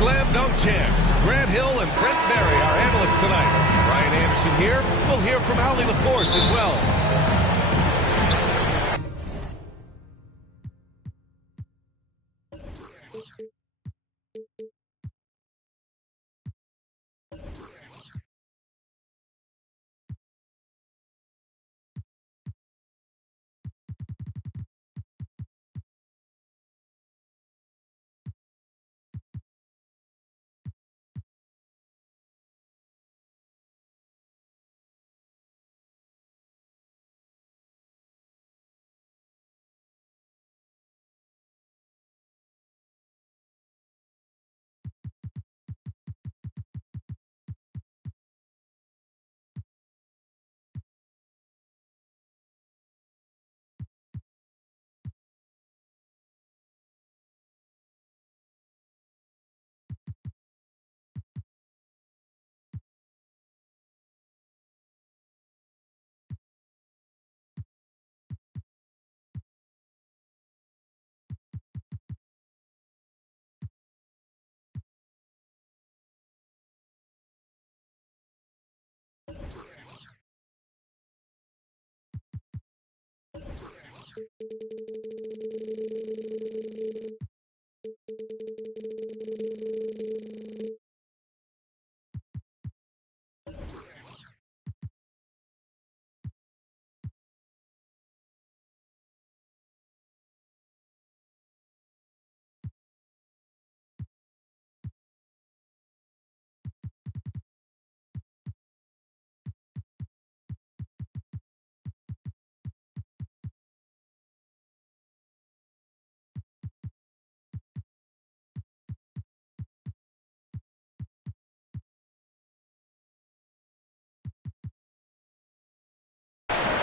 Slam Dunk Champs, Grant Hill and Brent Barry, our analysts tonight. Ryan Anderson here. We'll hear from Allie LaForce as well.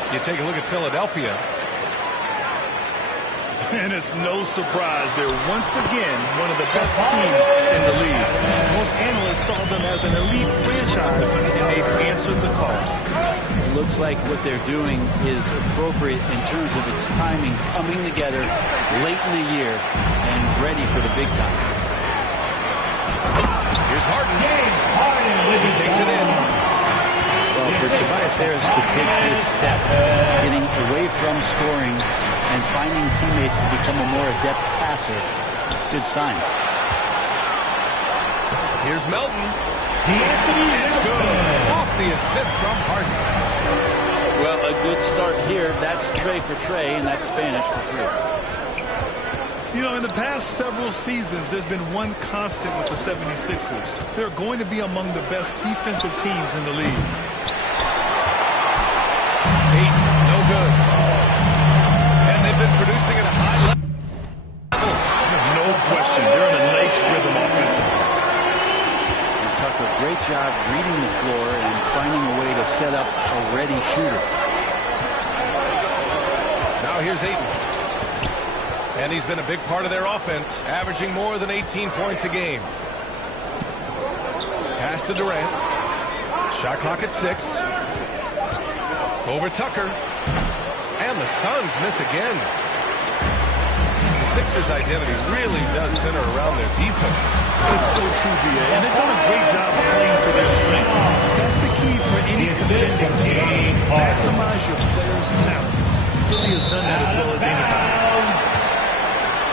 You take a look at Philadelphia. And it's no surprise they're once again one of the best teams in the league. Most analysts saw them as an elite franchise, and they've answered the call. It looks like what they're doing is appropriate in terms of its timing, coming together late in the year and ready for the big time. Here's Harden. He takes it in. Well, for Tobias Harris to take this step, getting away from scoring and finding teammates to become a more adept passer, it's good signs. Here's Melton. It's good. Off the assist from Harden. Well, a good start here. That's Trey for Trey, and that's Spanish for three. You know, in the past several seasons, there's been one constant with the 76ers. They're going to be among the best defensive teams in the league. 8, no good. And they've been producing at a high level. No question. They're in a nice rhythm offensively. And Tucker, great job reading the floor and finding a way to set up a ready shooter. Now here's Ayton. And he's been a big part of their offense, averaging more than 18 points a game. Pass to Durant. Shot clock at 6. Over Tucker. And the Suns miss again. The Sixers' identity really does center around their defense. It's so true, B.A. And they've done a great job of playing to their strengths. That's the key for any contending team. Maximize your players' talents. Philly has done that as well as anybody.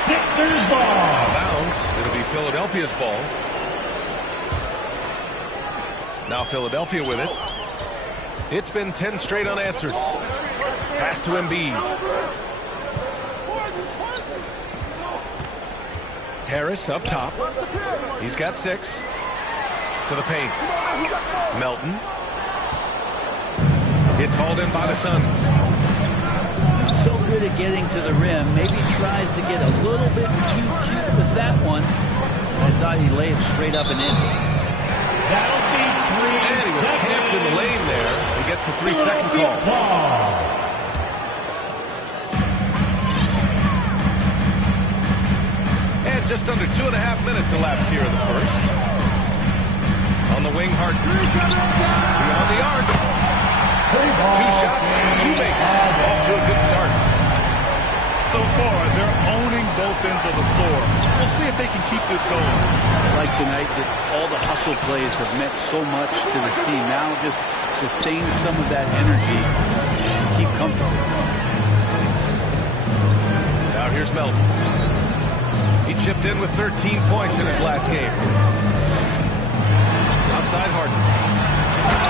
Sixers ball. Bounce. It'll be Philadelphia's ball. Now Philadelphia with it. It's been 10 straight unanswered. Pass to Embiid. Harris up top. He's got 6. To the paint. Melton. It's hauled in by the Suns. He's so good at getting to the rim. Maybe tries to get a little bit too cute with that one. I thought he'd lay it straight up and in. And he was camped in the lane there. He gets a 3-second call. And just under 2.5 minutes elapsed here in the first. On the wing, Harden. Beyond the arc. 2 shots, 2 makes. Off to a good start. So far, they're owning both ends of the floor. We'll see if they can keep this going. Like tonight, that all the hustle plays have meant so much to this team. Now just sustain some of that energy and keep comfortable. Now here's Melton. He chipped in with 13 points in his last game. Outside Harden.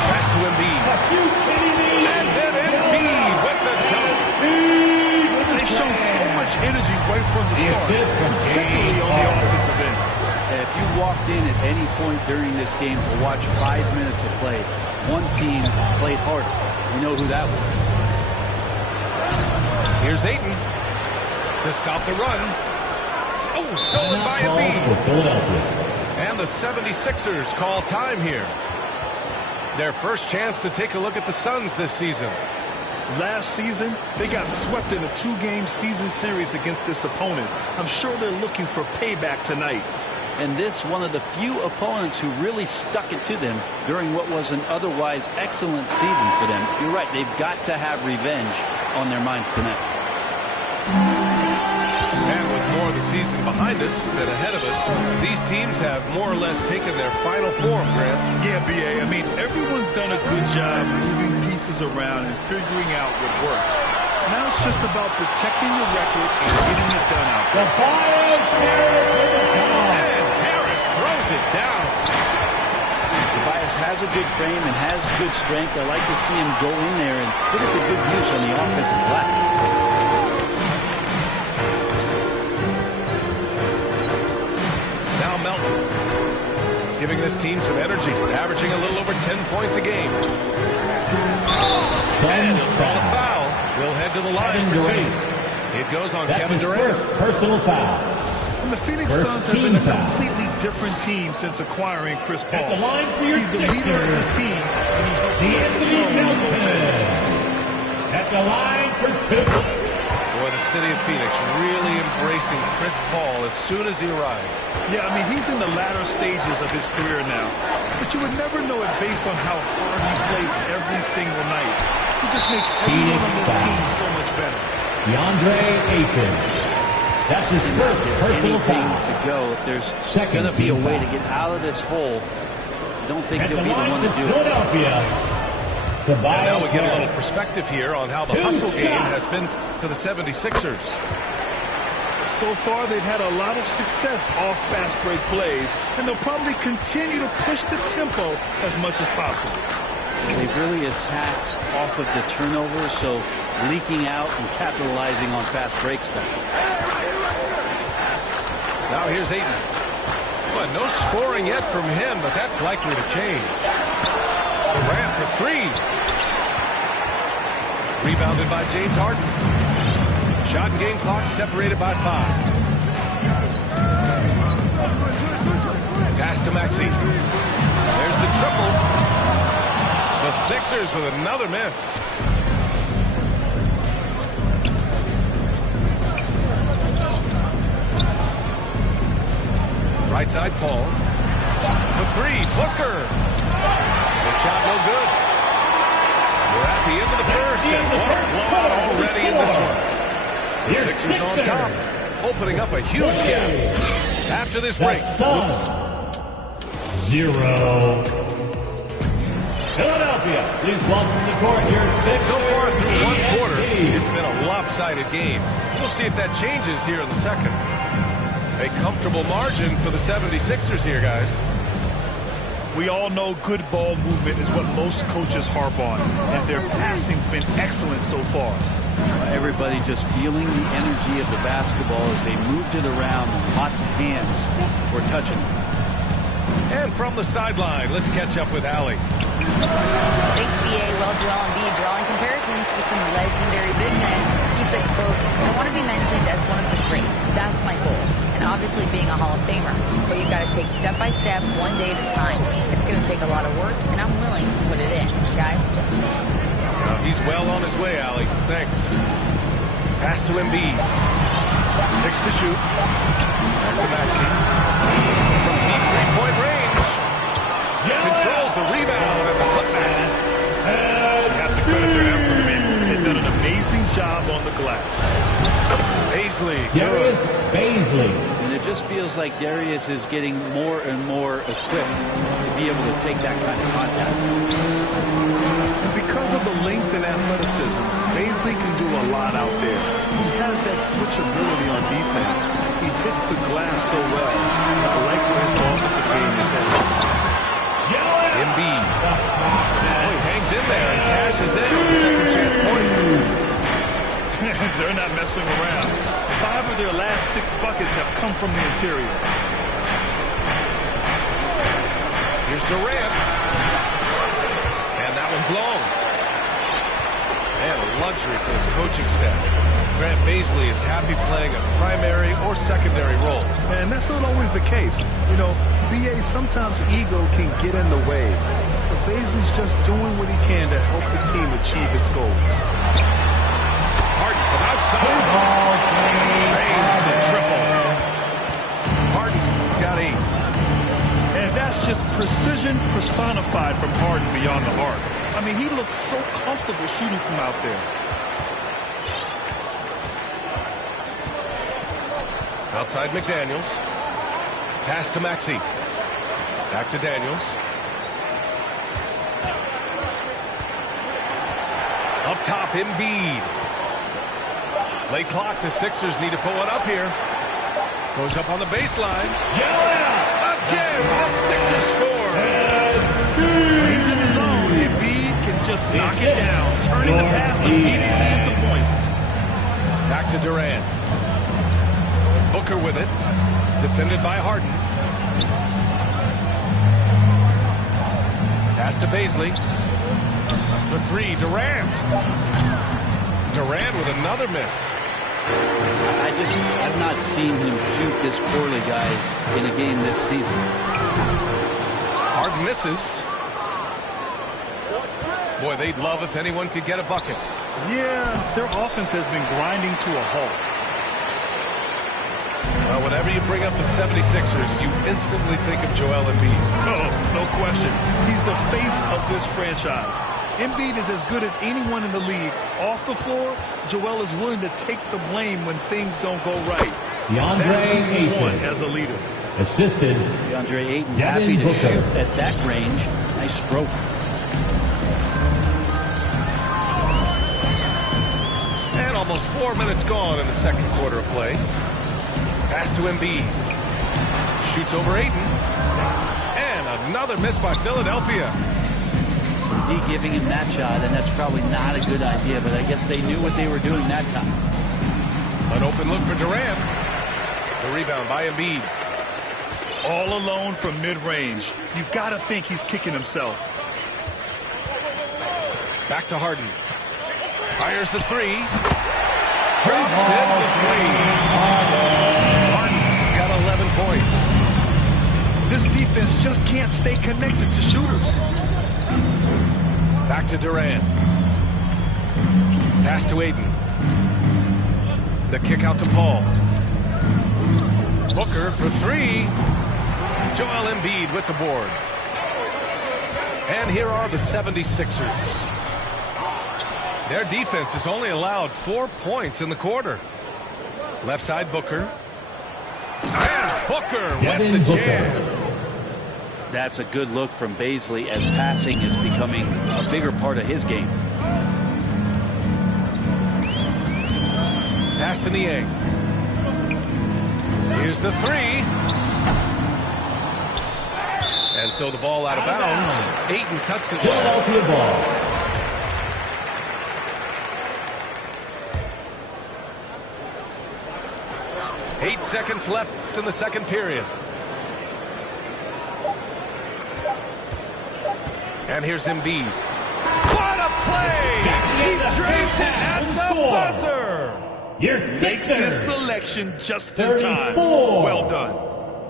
Pass to Embiid. And then Embiid with the dunk. They've shown so much energy right from the start, particularly on the offensive end. If you walked in at any point during this game to watch 5 minutes of play, one team played harder. We know who that was. Here's Ayton to stop the run. Oh, stolen by Embiid. And the 76ers call time here. Their first chance to take a look at the Suns this season. Last season, they got swept in a 2-game season series against this opponent. I'm sure they're looking for payback tonight. And this one of the few opponents who really stuck it to them during what was an otherwise excellent season for them. You're right, they've got to have revenge on their minds tonight. And with more of the season behind us than ahead of us, these teams have more or less taken their final form, Grant. Yeah, B.A. I mean, everyone's done a good job moving pieces around and figuring out what works. Now it's just about protecting the record and getting it done out there. And Harris throws it down. Tobias has a good frame and has good strength. I like to see him go in there and put it to good use on the offensive glass. Now Melton, giving this team some energy, averaging a little over 10 points a game. And he'll draw a foul. We'll head to the line for 2. It goes on Kevin Durant. Personal foul. And the Phoenix Suns have been a completely different team since acquiring Chris Paul. He's the leader of this team, and he helps set the tone on both ends. At the line for 2. Boy, the city of Phoenix really embracing Chris Paul as soon as he arrived. Yeah, I mean, he's in the latter stages of his career now. But you would never know it based on how hard he plays every single night. He just makes everyone on this team so much better. DeAndre Ayton. That's his first personal Anything foul. to go. If there's going to be a way to get out of this hole, I don't think he'll be the one to do it. And now we get a little perspective here on how the hustle game has been for the 76ers. So far, they've had a lot of success off fast break plays, and they'll probably continue to push the tempo as much as possible. They've really attacked off of the turnovers, so leaking out and capitalizing on fast break stuff. Now here's Ayton. Well, no scoring yet from him, but that's likely to change. Durant for 3. Rebounded by James Harden. Shot and game clock separated by 5. Pass to Maxey. There's the triple. The Sixers with another miss. Right side Paul. For 3, Booker. The shot no good. We're at the end of the first, and what a blowout already in this one. The Sixers on top, opening up a huge gap. After this break. 0. Philadelphia, please welcome the court your sixth. So far through one quarter, it's been a lopsided game. We'll see if that changes here in the second. A comfortable margin for the 76ers here, guys. We all know good ball movement is what most coaches harp on, and their passing's been excellent so far. Everybody just feeling the energy of the basketball as they moved it around, and lots of hands were touching it. And from the sideline, let's catch up with Allie. Thanks, B.A. Well, Joel Embiid drawing comparisons to some legendary big men. He said, quote, I want to be mentioned as one of the greats. That's my goal. And obviously being a Hall of Famer. But you've got to take step by step, one day at a time. It's going to take a lot of work, and I'm willing to put it in. Guys? He's well on his way, Allie. Thanks. Pass to Embiid. 6 to shoot. Back to Maxey. From deep three-point range. Controls the rebound and the putback. You have to credit their effort, man. They've done an amazing job on the glass. Baisley. Darius Baisley. And it just feels like Darius is getting more and more equipped to be able to take that kind of contact. Because of the length and athleticism, Baisley can do a lot out there. He has that switchability on defense. He hits the glass so well. I like where his offensive game is headed. Embiid. Oh, he hangs in there and cashes in on the second chance points. They're not messing around. 5 of their last 6 buckets have come from the interior. Here's Durant. And that one's long. And a luxury for his coaching staff. Grant Baisley is happy playing a primary or secondary role. And that's not always the case. You know, BA, sometimes ego can get in the way. But Baisley's just doing what he can to help the team achieve its goals. Harden from outside. Drains the triple. Harden's got 8. And that's just precision personified from Harden beyond the arc. I mean, he looks so comfortable shooting from out there. Outside McDaniels. Pass to Maxey. Back to Daniels. Up top, Embiid. Late clock, the Sixers need to pull it up here. Goes up on the baseline. Again, the Sixers score. He's in the zone. Embiid can just knock it down, turning the pass immediately into points. Back to Durant. Booker with it. Defended by Harden. Pass to Baisley. For 3, Durant. Durant with another miss. I've not seen him shoot this poorly, guys, in a game this season. Harden misses. Boy, they'd love if anyone could get a bucket. Yeah, their offense has been grinding to a halt. Well, whenever you bring up the 76ers, you instantly think of Joel Embiid. Oh, no question. He's the face of this franchise. Embiid is as good as anyone in the league. Off the floor, Joel is willing to take the blame when things don't go right. That's who we want as a leader. Assisted. DeAndre Ayton Devin happy to Booker. shoot at that range. Nice stroke. And almost 4 minutes gone in the second quarter of play. Pass to Embiid. Shoots over Ayton. And another miss by Philadelphia. D giving him that shot, and that's probably not a good idea, but I guess they knew what they were doing that time. An open look for Durant. The rebound by Embiid. All alone from mid-range. You've got to think he's kicking himself. Back to Harden. Fires the 3. Drops in the 3. Harden's got 11 points. This defense just can't stay connected to shooters. Back to Durant. Pass to Ayton. The kick out to Paul. Booker for 3. Joel Embiid with the board. And here are the 76ers. Their defense has only allowed 4 points in the quarter. Left side, Booker. And Booker with the jam. That's a good look from Baisley as passing is becoming a bigger part of his game. Pass to Niang. Here's the 3. And so the ball out of bounds. Ayton tucks it last. Philadelphia ball. Eight seconds left in the second period. And here's Embiid. What a play! He drains it at the buzzer! Your Makes his Sixers. selection just in time. 34. Well done.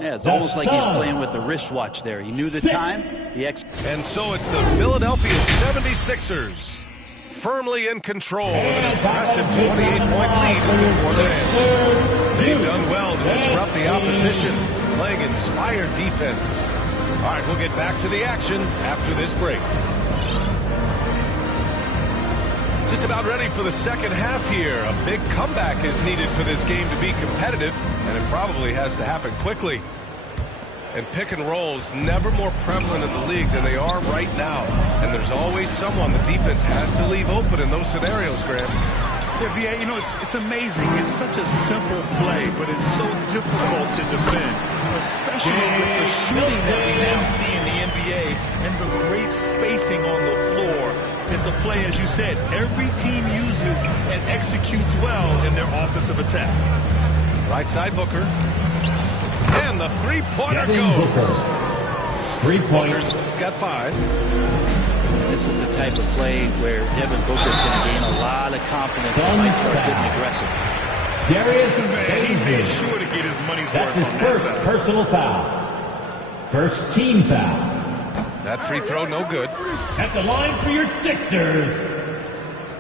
Yeah, it's almost like he's playing with the wristwatch there. He knew the time. He And so it's the Philadelphia 76ers firmly in control with an impressive 28-point lead as the quarter ends. They've done well to disrupt the opposition, playing inspired defense. All right, we'll get back to the action after this break. Just about ready for the second half here. A big comeback is needed for this game to be competitive, and it probably has to happen quickly. And pick and rolls never more prevalent in the league than they are right now. And there's always someone the defense has to leave open in those scenarios, Graham. Yeah, B.A., you know, it's amazing. It's such a simple play, but it's so difficult to defend, especially with the shooting that we now see in the NBA and the great spacing on the floor. It's a play, as you said, every team uses and executes well in their offensive attack. Right side, Booker. And the three-pointer goes. 3 pointers. Got 5. This is the type of play where Devin Booker is going to gain a lot of confidence and might start getting aggressive. Darius He made Bazley. sure to get his money's That's worth his on first that foul. personal foul. First team foul. That free throw, no good. At the line for your Sixers,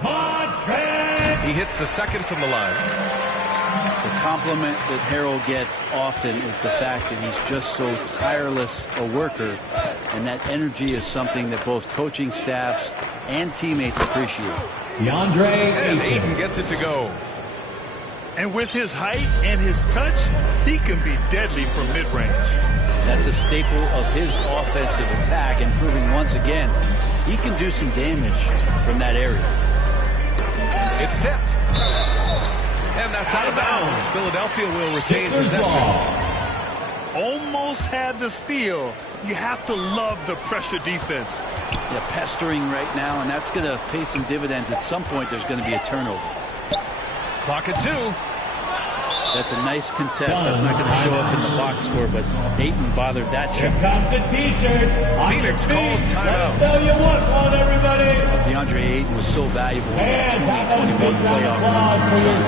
Montrezl. He hits the second from the line. The compliment that Harold gets often is the fact that he's just so tireless a worker, and that energy is something that both coaching staffs and teammates appreciate. DeAndre And Ayton. Ayton gets it to go. And with his height and his touch, he can be deadly from mid-range. That's a staple of his offensive attack, and proving once again he can do some damage from that area. It's tipped. And that's out of bounds. Philadelphia will retain Sixers possession. ball. Almost had the steal. You have to love the pressure defense. Yeah, pestering right now, and that's going to pay some dividends. At some point, there's going to be a turnover. Clock at 2. That's a nice contest. That's not going to show up in the box score, but Ayton bothered that Here shot. comes the T-shirt. On Phoenix your feet. calls timeout. Let's tell you what, on everybody. DeAndre Ayton was so valuable in that And how about a 2021 big round of playoff applause run. for your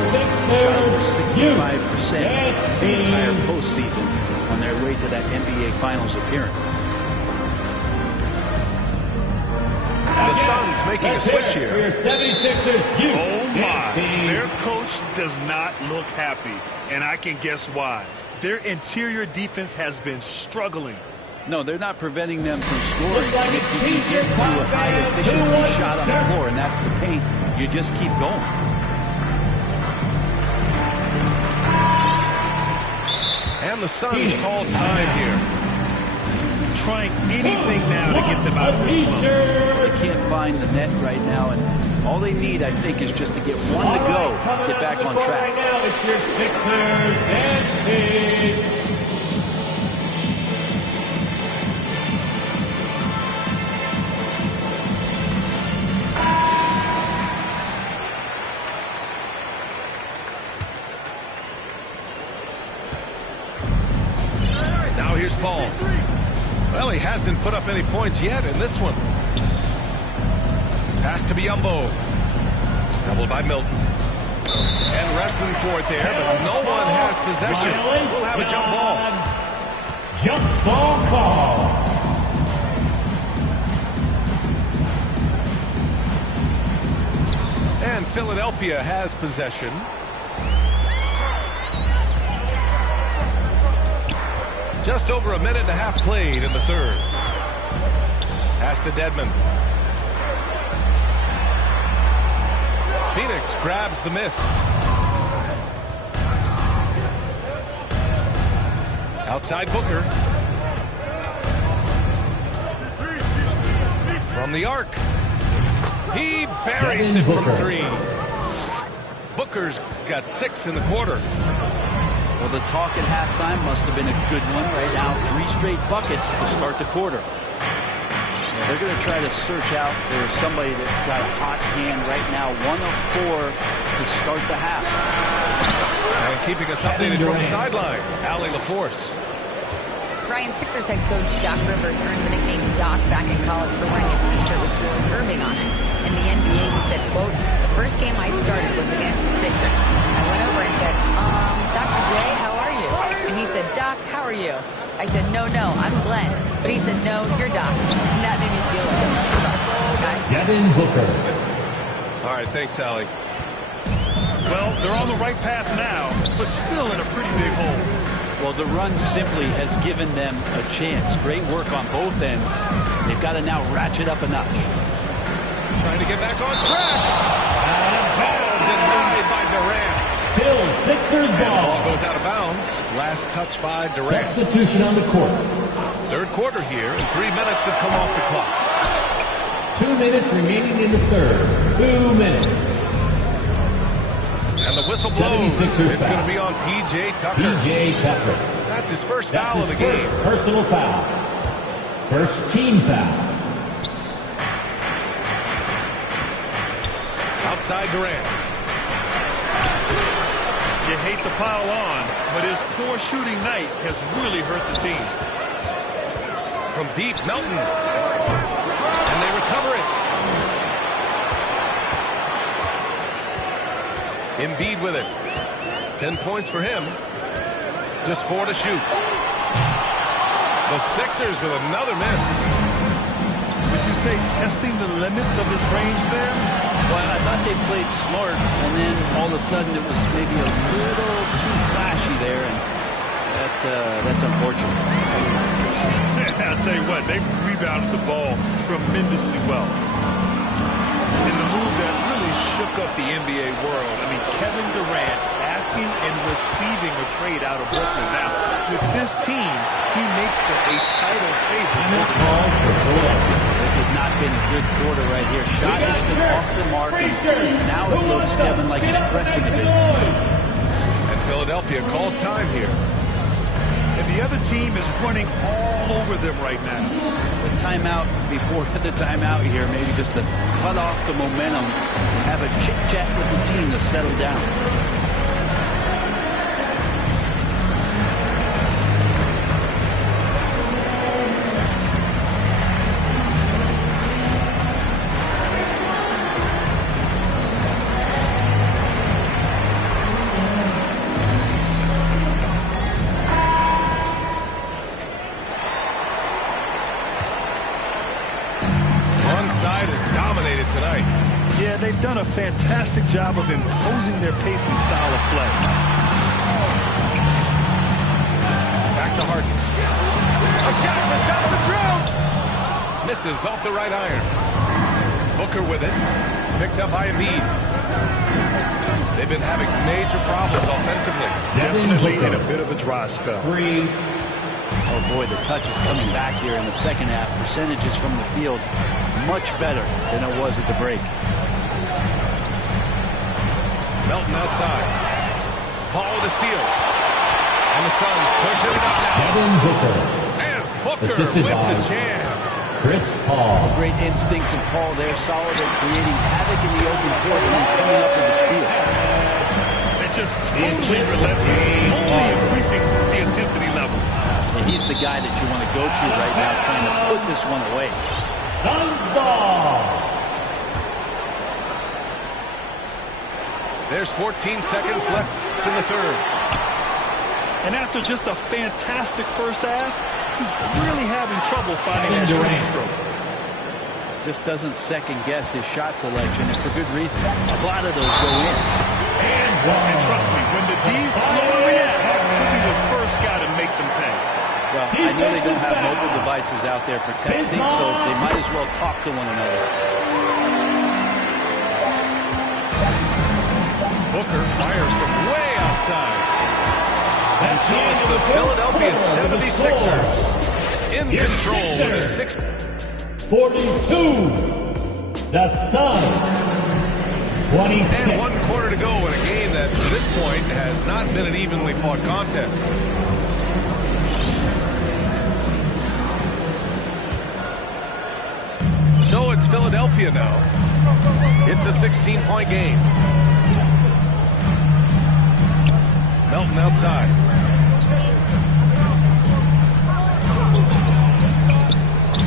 Shot over Sixers. 65% the entire postseason on their way to that NBA Finals appearance. The Suns making a Let's switch hear it here. for your 76ers. You, Oh my, 15. their coach does not look happy, and I can guess why. Their interior defense has been struggling. No, they're not preventing them from scoring. Looks like If it's you can get T-shirt to a time, high man. efficiency 2-1 shot on the start. floor, and that's the paint, you just keep going. And the Suns call time here. Trying anything now to get them out of this slump. They can't find the net right now, and all they need, I think, is just to get one to go, get back on track. Right now, it's your Sixers and Now here's Paul. Well, he hasn't put up any points yet in this one. Pass to Biyombo. Doubled by Milton. And wrestling for it there, but no one has possession. We'll have a jump ball. Jump ball call. And Philadelphia has possession. Just over a minute and a half played in the third. Pass to Dedmon. Phoenix grabs the miss. Outside Booker. From the arc. He buries it from Booker. 3. Booker's got 6 in the quarter. Well, the talk at halftime must have been a good one. Right now, 3 straight buckets to start the quarter. They're going to try to search out for somebody that's got a hot hand right now. 1 of 4 to start the half. And keeping us updated from the sideline, Allie LaForce. Ryan, Sixers head coach Doc Rivers earned the nickname Doc back in college for wearing a T-shirt with Julius Erving on it. In the NBA, he said, quote, "The first game I started was against the Sixers. I went over and said, Dr. J, how are you?" And he said, "Doc, how are you?" I said, no, I'm Glenn." But he said, "No, you're Doc." And that made me feel like $1 million. Guys, Devin Booker. All right, thanks, Allie. Well, they're on the right path now, but still in a pretty big hole. Well, the run simply has given them a chance. Great work on both ends. They've got to now ratchet up a notch. Trying to get back on track. Denied by Durant. Still Sixers Ball ball. goes out of bounds. Last touch by Durant. Substitution on the court. Third quarter here, and 3 minutes have come off the clock. 2 minutes remaining in the third. 2 minutes. And the whistle blows. 76ers It's going to foul. be on P.J. Tucker. P.J. Tucker. That's his first That's foul of his the first game. personal foul. First team foul. Outside Durant. You hate to pile on, but his poor shooting night has really hurt the team. From deep, Melton. And they recover it. Embiid with it. 10 points for him. Just 4 to shoot. The Sixers with another miss. Would you say testing the limits of his range there? Well, I thought they played smart, and then all of a sudden it was maybe a little too flashy there, and that's unfortunate. I'll tell you what, they rebounded the ball tremendously well. In the move that really shook up the NBA world. I mean, Kevin Durant asking and receiving a trade out of Brooklyn. Now, with this team, he makes them a title favorite. This has not been a good quarter right here. Shot has been off the mark, and now it looks, Kevin, like he's pressing a bit. And Philadelphia calls time here. And the other team is running all over them right now. The timeout before the timeout here, maybe just to cut off the momentum and have a chit-chat with the team to settle down. Yeah, they've done a fantastic job of imposing their pace and style of play. Back to Harden. A shot for Scott the drill. Misses off the right iron. Booker with it. Picked up by Embiid. They've been having major problems offensively. Definitely in a bit of a dry spell. 3. Oh boy, the touch is coming back here in the second half. Percentages from the field much better than it was at the break. Melton outside. Paul with a steal. And the Suns pushing it up now. Devin Booker. And Booker Assisted with by the jam. Chris Paul. Great instincts in Paul there, solid at creating havoc in the open court and then coming up with a steal. They're just totally relentless, only increasing the intensity level. And he's the guy that you want to go to right now, trying to put this one away. Suns ball. There's 14 seconds left in the third. And after just a fantastic first half, he's really having trouble finding that shooting stroke. Just doesn't second guess his shot selection, and for good reason. A lot of those go in. And trust me, when the D's slow to react, he'll be the first guy to make them pay. Well, I know they don't have mobile devices out there for texting, so they might as well talk to one another. Booker fires from way outside. And so it's the Philadelphia 76ers in control with a 42. The Suns. 26. And 1 quarter to go in a game that, to this point, has not been an evenly fought contest. So it's Philadelphia now. It's a 16-point game. Melton outside.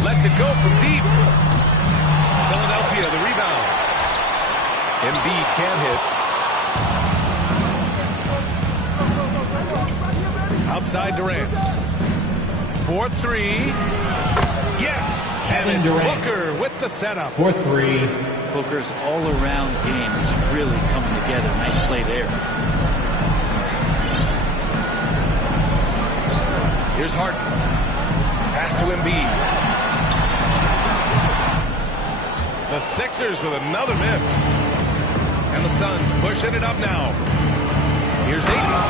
Lets it go from deep. Philadelphia, the rebound. Embiid can't hit. Outside Durant. 4-3. Yes! And it's Booker with the setup. 4-3. Booker's all-around game is really coming together. Nice play there. Here's Harden. Pass to Embiid. The Sixers with another miss. And the Suns pushing it up now. Here's Ayton.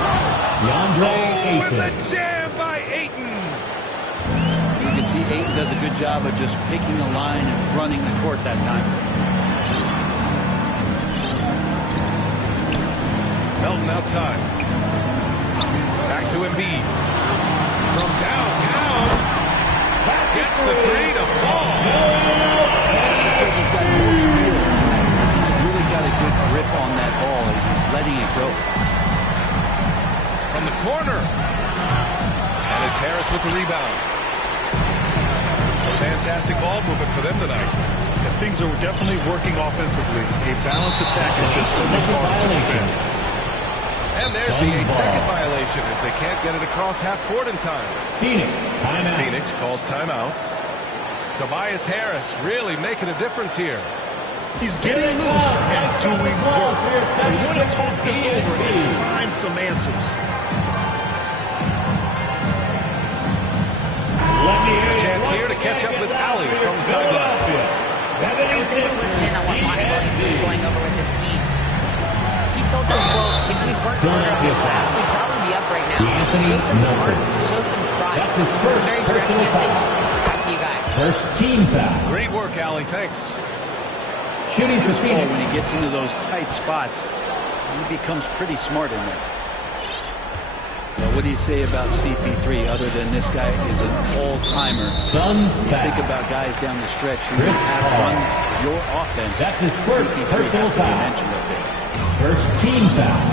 DeAndre With Ayton. the jam by Ayton. You can see Ayton does a good job of just picking a line and running the court that time. Melton outside. Back to Embiid. From downtown. Gets the three to fall. He's got more feel. He's really got a good grip on that ball as he's letting it go. From the corner. And it's Harris with the rebound. Fantastic ball movement for them tonight. And things are definitely working offensively. A balanced attack is just so much hard to defend. And there's the 8-second violation as they can't get it across half court in time. Phoenix, timeout. Phoenix calls timeout. Tobias Harris really making a difference here. He's getting loose and doing work. We want to talk this over and find some answers. Chance here to catch up with Ali from the sideline. I was able to listen in on what Monty Williams was going over with his team. He told them, quote, if we worked harder on the glass, we'd probably be up right now. Show some heart, show some pride. That's his first It's a very direct personal message. foul. Back to you guys. First team foul. Great work, Ali. Thanks. Shooting for Chris Paul, Phoenix. when he gets into those tight spots, he becomes pretty smart in there. Well, what do you say about CP3 other than this guy is an all-timer? Suns You foul. think about guys down the stretch who Chris have Paul. run your offense. That's his first CP3 personal has to be foul. mentioned up there. First team foul.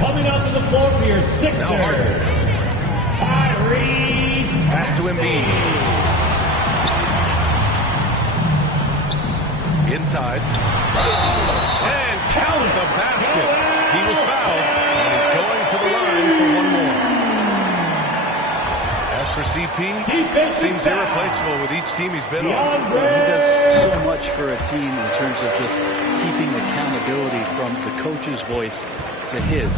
Coming out to the floor for your Sixers. Now Harden. Kyrie. Pass to Embiid. Inside. And count the basket. He was fouled, and he's going to the line for one more. As for CP, seems irreplaceable with each team he's been on. He does so much for a team in terms of just keeping accountability from the coach's voice to his.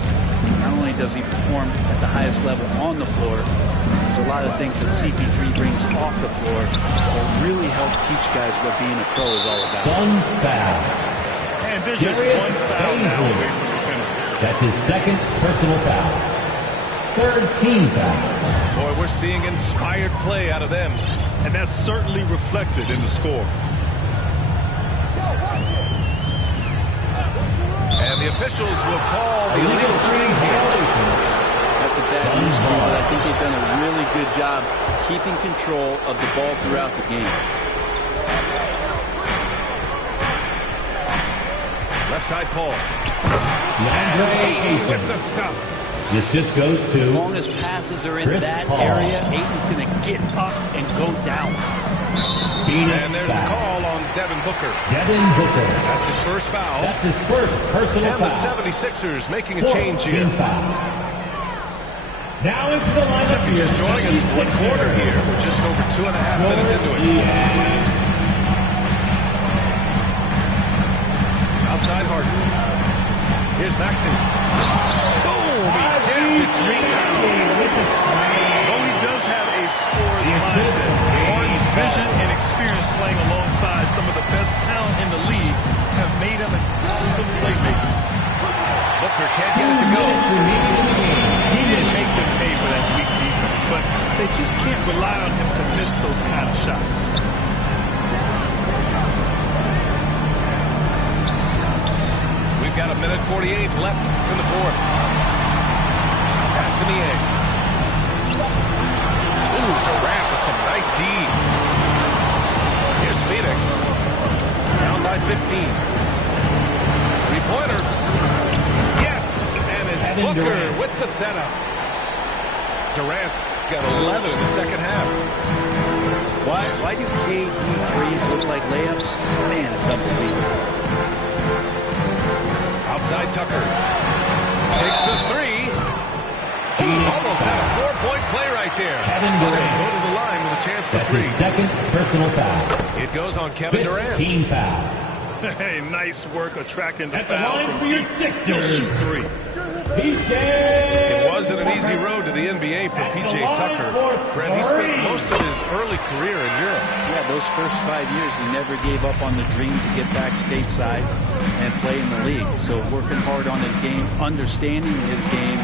Not only does he perform at the highest level on the floor, there's a lot of things that CP3 brings off the floor that really help teach guys what being a pro is all about. Suns foul. And there's just Darius one foul now Bazley. away from the penalty. That's his second personal foul. Third team foul. Boy, we're seeing inspired play out of them. And that's certainly reflected in the score. And the officials will call the Illegal illegal shooting screen here. violations. That's a bad news call, but I think they've done a really good job keeping control of the ball throughout the game. Left side Paul. DeAndre Ayton with Ayton. the stuff. The assist goes As to long as passes are in Chris that Paul. area, Ayton's going to get up and go down. Phoenix And there's the foul. call on Devin Booker. Devin Booker. That's his first foul. That's his first personal And the foul. 76ers making a Fourth change here. team foul. Now into the lineup for your Just joining us one quarter here. We're just over 2.5 minutes into it. Outside Harden. Here's Maxey. Boom! He jams it straight down. Though he does have a scorer's mindset, Harden's vision and experience playing alongside some of the best talent in the league have made him an awesome playmaker. Booker can't get it to go. He didn't make them pay for that weak defense, but they just can't rely on him to miss those kind of shots. We've got 1:48 left in the fourth. Pass to Niang. Ooh, Durant with some nice D. Here's Phoenix. Down by 15. Three-pointer. Yes! And it's Kevin Booker Durant. with the setup. Durant's got 11 in the second half. Why do KD threes look like layups? Man, it's unbelievable. Outside Tucker. Takes the three. Ooh, almost had a 4-point play right there. Kevin Booker Durant. go to the line with a chance for That's three. his second personal foul. It goes on Kevin Fifth Durant. team foul. Hey, nice work attracting the At the foul line from for your deep. Sixers. He'll shoot three. PJ. It was an an easy road to the NBA for P.J. Tucker. Brent, he spent most of his early career in Europe. Yeah, those first 5 years, he never gave up on the dream to get back stateside and play in the league. So working hard on his game, understanding his game,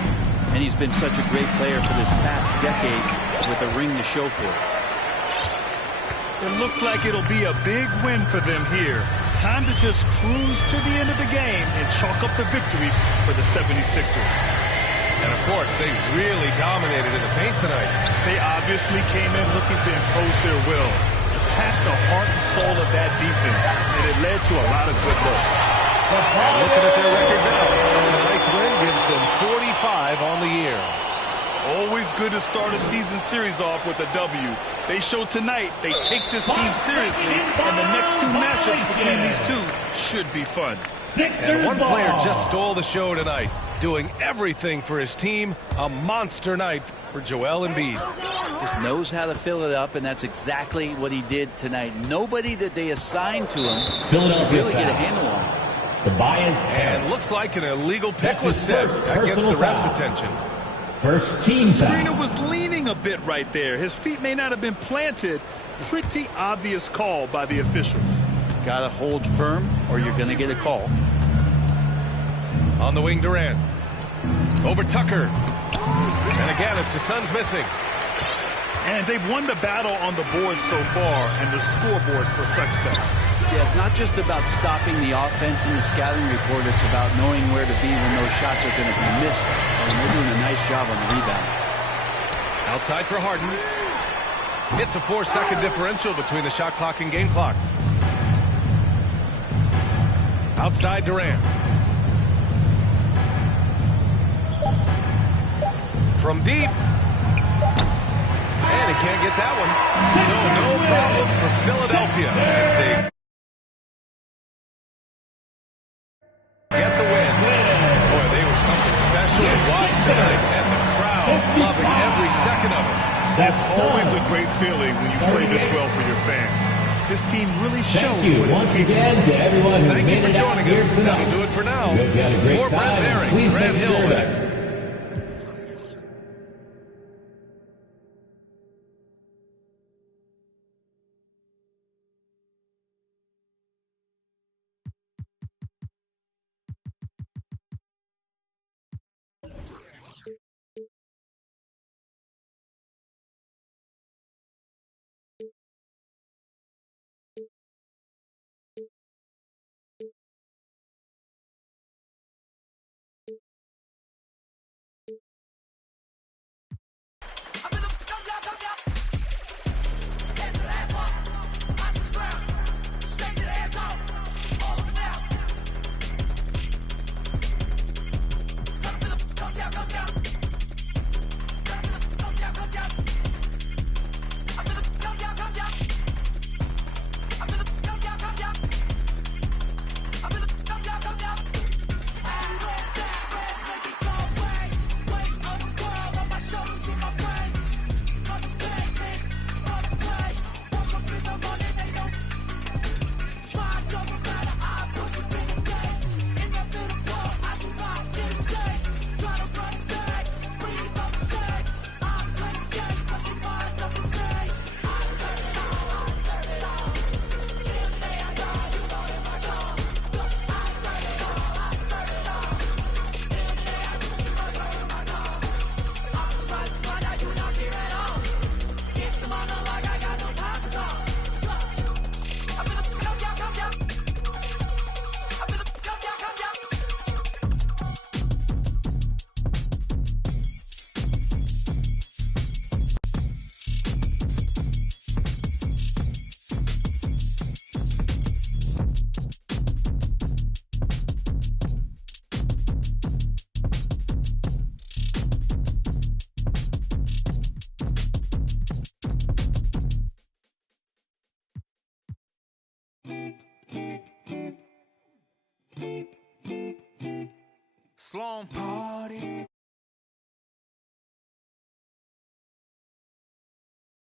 and he's been such a great player for this past decade with a ring to show for it. It looks like it'll be a big win for them here. Time to just cruise to the end of the game and chalk up the victory for the 76ers. And, of course, they really dominated in the paint tonight. They obviously came in looking to impose their will, attack the heart and soul of that defense, and it led to a lot of good looks. And looking at their record now, tonight's win gives them 45 on the year. Always good to start a season series off with a W. They show tonight they take this team seriously, and the next two matchups between these two should be fun. And one player just stole the show tonight, doing everything for his team. A monster night for Joel Embiid. Just knows how to fill it up, and that's exactly what he did tonight. Nobody that they assigned to him could really get a handle on. Tobias and looks like an illegal pick was set. That gets the ref's attention. First team Screener was leaning a bit right there. His feet may not have been planted. Pretty obvious call by the officials. Got to hold firm or you're going to get a call. On the wing, Durant. Over Tucker. And again, it's the Suns missing. And they've won the battle on the board so far, and the scoreboard reflects that. Yeah, it's not just about stopping the offense in the scouting report. It's about knowing where to be when those shots are going to be missed. And they're doing a nice job on the rebound. Outside for Harden. It's a 4-second differential between the shot clock and game clock. Outside Durant. From deep. And he can't get that one. So no problem for Philadelphia as they get the win. Boy, they were something special to watch tonight, and the crowd loving every second of it. It's always a great feeling when you play this well for your fans. This team really showed Thank you what it's once capable. again to everyone who Thank you made for it out joining here us. tonight. That'll do it for now. We hope you had a great For Brent time. Barry, Please Grant make sure Hill. that Sloan Party.